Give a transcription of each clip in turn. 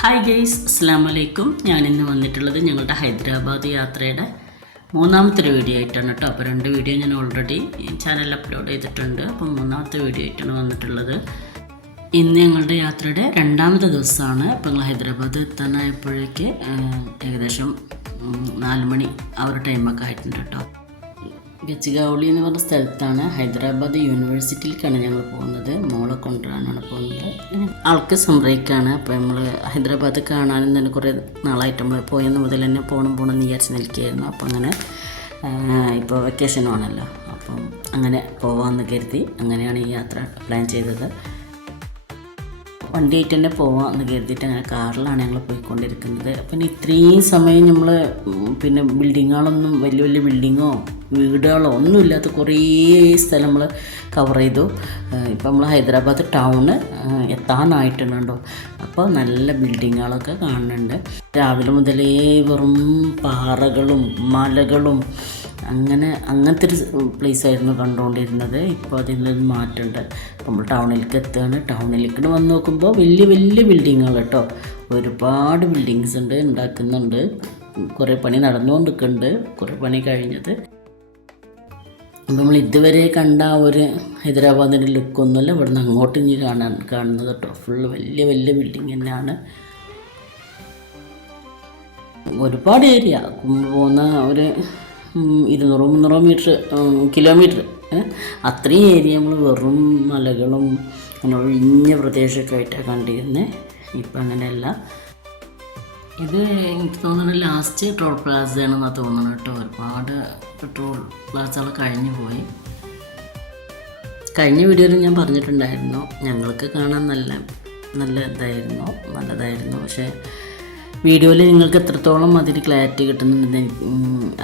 Hi guys, അസ്സാം വലൈക്കും. ഞാനിന്ന് വന്നിട്ടുള്ളത് ഞങ്ങളുടെ ഹൈദരാബാദ് യാത്രയുടെ മൂന്നാമത്തെ ഒരു വീഡിയോ ആയിട്ടാണ് കേട്ടോ. അപ്പോൾ 2 വീഡിയോ ഞാൻ ഓൾറെഡി ചാനലിൽ അപ്ലോഡ് ചെയ്തിട്ടുണ്ട്. അപ്പോൾ മൂന്നാമത്തെ വീഡിയോ ആയിട്ടാണ് വന്നിട്ടുള്ളത്. ഇന്ന് ഞങ്ങളുടെ യാത്രയുടെ 2ാമത്തെ ദിവസമാണ്. അപ്പോൾ ഞങ്ങൾ ഹൈദരാബാദ് എത്താനായപ്പോഴേക്ക് ഏകദേശം 4 മണി ആ ഒരു ടൈമൊക്കെ ആയിട്ടുണ്ട് കേട്ടോ. ഗച്ചിഗൗളി എന്ന് പറഞ്ഞ സ്ഥലത്താണ്. ഹൈദരാബാദ് യൂണിവേഴ്സിറ്റിയിലേക്കാണ് ഞങ്ങൾ പോകുന്നത്. മോളെ കൊണ്ടുവരാനാണ് പോകുന്നത്. ആൾക്ക് സമ്പ്രേക്കാണ്. അപ്പോൾ നമ്മൾ ഹൈദരാബാദ് കാണാനും തന്നെ കുറേ നാളായിട്ട് നമ്മൾ പോയെന്ന് മുതൽ തന്നെ പോകണം എന്ന് വിചാരിച്ച് നിൽക്കുകയായിരുന്നു. അപ്പോൾ അങ്ങനെ ഇപ്പോൾ വെക്കേഷനുമാണല്ലോ, അപ്പം അങ്ങനെ പോകാമെന്ന് കരുതി അങ്ങനെയാണ് ഈ യാത്ര പ്ലാൻ ചെയ്തത്. വണ്ടിയായിട്ട് തന്നെ പോവാമെന്ന് കരുതിയിട്ട് അങ്ങനെ കാറിലാണ് ഞങ്ങൾ പോയിക്കൊണ്ടിരിക്കുന്നത്. പിന്നെ ഇത്രയും സമയം നമ്മൾ പിന്നെ ബിൽഡിങ്ങുകളൊന്നും വലിയ വലിയ ബിൽഡിങ്ങോ വീടുകളോ ഒന്നുമില്ലാത്ത കുറേ സ്ഥലം നമ്മൾ കവർ ചെയ്തു. ഇപ്പം നമ്മൾ ഹൈദരാബാദ് ടൗണ് എത്താനായിട്ടുണ്ടോ. അപ്പോൾ നല്ല ബിൽഡിങ്ങുകളൊക്കെ കാണുന്നുണ്ട്. രാവിലെ മുതലേ വെറും പാറകളും മലകളും അങ്ങനത്തെ ഒരു പ്ലേസായിരുന്നു കണ്ടുകൊണ്ടിരുന്നത്. ഇപ്പോൾ അതിൽ നിന്ന് മാറ്റമുണ്ട്. നമ്മൾ ടൗണിലേക്ക് എത്തുകയാണ്. ടൗണിലേക്ക് വന്ന് നോക്കുമ്പോൾ വലിയ വലിയ ബിൽഡിങ്ങുകൾ കേട്ടോ. ഒരുപാട് ബിൽഡിങ്സ് ഉണ്ട്, ഉണ്ടാക്കുന്നുണ്ട്. കുറേ പണി നടന്നുകൊണ്ടിരിക്കുന്നുണ്ട്, കുറേ പണി കഴിഞ്ഞത്. നമ്മൾ ഇതുവരെ കണ്ട ഒരു ഹൈദരാബാദിൻ്റെ ലുക്കൊന്നുമല്ല ഇവിടെ നിന്ന് അങ്ങോട്ട് ഇനി കാണുന്നത് കേട്ടോ. ഫുള്ള് വലിയ വലിയ ബിൽഡിങ് തന്നെയാണ്. ഒരുപാട് ഏരിയ പോകുന്ന ഒരു 200-300 കിലോമീറ്റർ അത്രയും ഏരിയ നമ്മൾ വെറും മലകളും അങ്ങനെ ഒഴിഞ്ഞ പ്രദേശമൊക്കെ ആയിട്ടാണ് കണ്ടിരുന്നത്. ഇപ്പം അങ്ങനെയല്ല. ഇത് എനിക്ക് തോന്നുന്നു ലാസ്റ്റ് ടോൾ പ്ലാസയാണെന്നാണ് തോന്നുന്നത് കേട്ടോ. ഒരുപാട് ടോൾ പ്ലാസകൾ കഴിഞ്ഞു പോയി. കഴിഞ്ഞ വീഡിയോയിൽ ഞാൻ പറഞ്ഞിട്ടുണ്ടായിരുന്നു ഞങ്ങൾക്ക് കാണാൻ നല്ലതായിരുന്നു. പക്ഷേ വീഡിയോയിൽ നിങ്ങൾക്ക് എത്രത്തോളം അതിന് ക്ലാരിറ്റി കിട്ടുന്നുണ്ടെന്ന് എനിക്ക്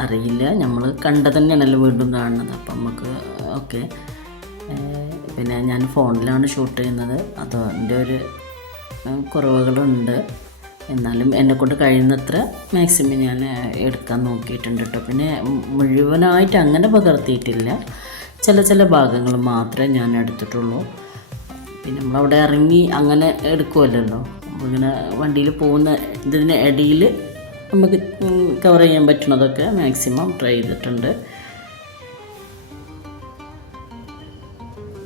അറിയില്ല. നമ്മൾ കണ്ടത് തന്നെയാണല്ലോ വീണ്ടും കാണുന്നത്. അപ്പം നമുക്ക് ഓക്കെ. പിന്നെ ഞാൻ ഫോണിലാണ് ഷൂട്ട് ചെയ്യുന്നത്. അതിൻ്റെ ഒരു കുറവുകളുണ്ട്. എന്നാലും എന്നെക്കൊണ്ട് കഴിയുന്നത്ര മാക്സിമം ഞാൻ എടുക്കാൻ നോക്കിയിട്ടുണ്ട് കേട്ടോ. പിന്നെ മുഴുവനായിട്ട് അങ്ങനെ പകർത്തിയിട്ടില്ല. ചില ഭാഗങ്ങൾ മാത്രമേ ഞാൻ എടുത്തിട്ടുള്ളൂ. പിന്നെ നമ്മളവിടെ ഇറങ്ങി അങ്ങനെ എടുക്കുമല്ലോ. ഇങ്ങനെ വണ്ടിയിൽ പോകുന്ന ഇതിന് ഇടയിൽ നമുക്ക് കവർ ചെയ്യാൻ പറ്റുന്നതൊക്കെ മാക്സിമം ട്രൈ ചെയ്തിട്ടുണ്ട്.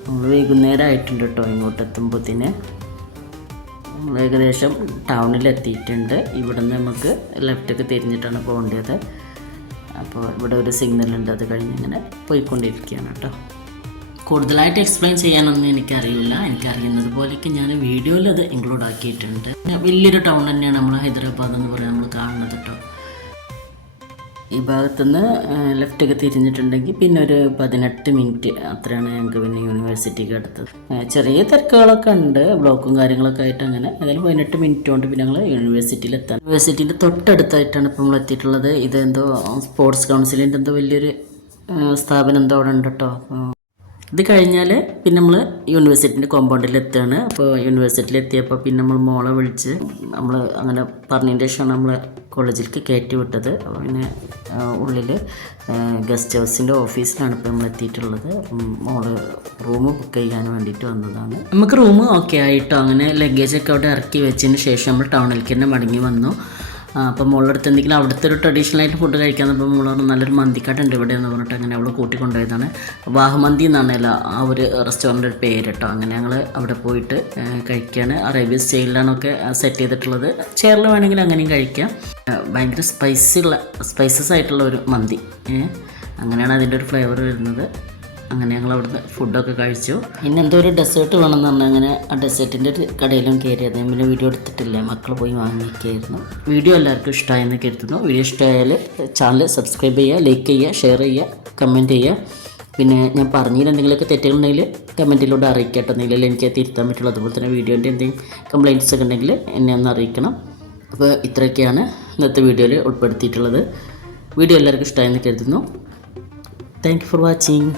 നമ്മൾ വൈകുന്നേരം ആയിട്ടുണ്ട് കേട്ടോ. ഇങ്ങോട്ട് എത്തുമ്പോഴത്തേന് നമ്മൾ ഏകദേശം ടൗണിലെത്തിയിട്ടുണ്ട്. ഇവിടെ നിന്ന് നമുക്ക് ലെഫ്റ്റൊക്കെ തിരിഞ്ഞിട്ടാണ് പോകേണ്ടത്. അപ്പോൾ ഇവിടെ ഒരു സിഗ്നലുണ്ട്, അത് കഴിഞ്ഞ് ഇങ്ങനെ പോയിക്കൊണ്ടിരിക്കുകയാണ് കേട്ടോ. കൂടുതലായിട്ട് എക്സ്പ്ലെയിൻ ചെയ്യാനൊന്നും എനിക്കറിയില്ല. എനിക്കറിയുന്നത് പോലെയൊക്കെ ഞാൻ വീഡിയോയിൽ അത് ഇൻക്ലൂഡ് ആക്കിയിട്ടുണ്ട്. വലിയൊരു ടൗൺ തന്നെയാണ് നമ്മൾ ഹൈദരാബാദ് എന്ന് പറയുന്നത് നമ്മൾ കാണുന്നത് കേട്ടോ. ഈ ഭാഗത്തുനിന്ന് ലെഫ്റ്റൊക്കെ തിരിഞ്ഞിട്ടുണ്ടെങ്കിൽ പിന്നെ ഒരു 18 മിനിറ്റ് അത്രയാണ് ഞങ്ങൾക്ക് പിന്നെ യൂണിവേഴ്സിറ്റിക്ക് അടുത്തത്. ചെറിയ തിരക്കുകളൊക്കെ ഉണ്ട്, ബ്ലോക്കും കാര്യങ്ങളൊക്കെ ആയിട്ട്. അങ്ങനെ ഏതായാലും 18 മിനിറ്റ് കൊണ്ട് പിന്നെ ഞങ്ങൾ യൂണിവേഴ്സിറ്റിയിലെത്താൻ. യൂണിവേഴ്സിറ്റീൻ്റെ തൊട്ടടുത്തായിട്ടാണ് ഇപ്പോൾ നമ്മൾ എത്തിയിട്ടുള്ളത്. ഇതെന്തോ സ്പോർട്സ് കൗൺസിലിൻ്റെ എന്തോ വലിയൊരു സ്ഥാപനം എന്തോ അവിടെ ഉണ്ട് കേട്ടോ. ഇത് കഴിഞ്ഞാൽ പിന്നെ നമ്മൾ യൂണിവേഴ്സിറ്റിൻ്റെ കോമ്പൗണ്ടിലെത്തുകയാണ്. അപ്പോൾ യൂണിവേഴ്സിറ്റിയിലെത്തിയപ്പോൾ പിന്നെ നമ്മൾ മോളെ വിളിച്ച് നമ്മൾ അങ്ങനെ പറഞ്ഞതിൻ്റെ ശേഷമാണ് നമ്മൾ കോളേജിലേക്ക് കയറ്റി വിട്ടത്. അപ്പോൾ പിന്നെ ഉള്ളിൽ ഗസ്റ്റ് ഹൗസിൻ്റെ ഓഫീസിലാണ് ഇപ്പോൾ നമ്മൾ എത്തിയിട്ടുള്ളത്. മോള് റൂം ബുക്ക് ചെയ്യാൻ വേണ്ടിയിട്ട് വന്നതാണ്. നമുക്ക് റൂം ഓക്കെ ആയിട്ടോ. അങ്ങനെ ലഗേജൊക്കെ അവിടെ ഇറക്കി വെച്ചതിന് ശേഷം നമ്മൾ ടൗണിലേക്ക് തന്നെ മടങ്ങി വന്നു. അപ്പം മോളടുത്ത് എന്തെങ്കിലും അവിടുത്തെ ഒരു ട്രഡീഷണലായിട്ട് ഫുഡ് കഴിക്കാൻ. അപ്പോൾ മോൾ പറഞ്ഞു നല്ലൊരു മന്തിക്കാട്ടുണ്ട് ഇവിടെ എന്ന് പറഞ്ഞിട്ട് അങ്ങനെ അവൾ കൂട്ടിക്കൊണ്ടുപോയതാണ്. വാഹമന്തി എന്നാണല്ലോ ആ ഒരു റെസ്റ്റോറൻറ്റ് പേര് കേട്ടോ. അങ്ങനെ ഞങ്ങൾ അവിടെ പോയിട്ട് കഴിക്കുകയാണ്. അറേബ്യൻ സ്റ്റൈലിലാണൊക്കെ സെറ്റ് ചെയ്തിട്ടുള്ളത്. ചെയറിൽ വേണമെങ്കിൽ അങ്ങനെയും കഴിക്കാം. ഭയങ്കര സ്പൈസസ് ആയിട്ടുള്ള ഒരു മന്തി. അങ്ങനെയാണ് അതിൻ്റെ ഒരു ഫ്ലേവർ വരുന്നത്. അങ്ങനെ ഞങ്ങൾ അവിടുന്ന് ഫുഡൊക്കെ കഴിച്ചു. പിന്നെ എന്തോ ഒരു ഡെസേർട്ട് വേണമെന്ന് പറഞ്ഞാൽ അങ്ങനെ ആ ഡെസേർട്ടിൻ്റെ ഒരു കടയിലും കയറി. അതേപോലെ വീഡിയോ എടുത്തിട്ടില്ല, മക്കൾ പോയി വാങ്ങിക്കുകയായിരുന്നു. വീഡിയോ എല്ലാവർക്കും ഇഷ്ടമായെന്ന് കരുതുന്നു. വീഡിയോ ഇഷ്ടമായാൽ ചാനൽ സബ്സ്ക്രൈബ് ചെയ്യുക, ലൈക്ക് ചെയ്യുക, ഷെയർ ചെയ്യുക, കമൻറ്റ് ചെയ്യുക. പിന്നെ ഞാൻ പറഞ്ഞതിൽ എന്തെങ്കിലുമൊക്കെ തെറ്റുകളുണ്ടെങ്കിൽ കമൻറ്റിലൂടെ അറിയിക്കട്ടെ. എന്തെങ്കിലും എനിക്ക് തിരുത്താൻ പറ്റുള്ളൂ. അതുപോലെ തന്നെ വീഡിയോൻ്റെ എന്തെങ്കിലും കംപ്ലയിൻറ്റ്സ് ഒക്കെ ഉണ്ടെങ്കിൽ എന്നെ ഒന്ന് അറിയിക്കണം. അപ്പോൾ ഇത്രയൊക്കെയാണ് ഇന്നത്തെ വീഡിയോയിൽ ഉൾപ്പെടുത്തിയിട്ടുള്ളത്. വീഡിയോ എല്ലാവർക്കും ഇഷ്ടമായെന്ന് കരുതുന്നു. Thank you for watching.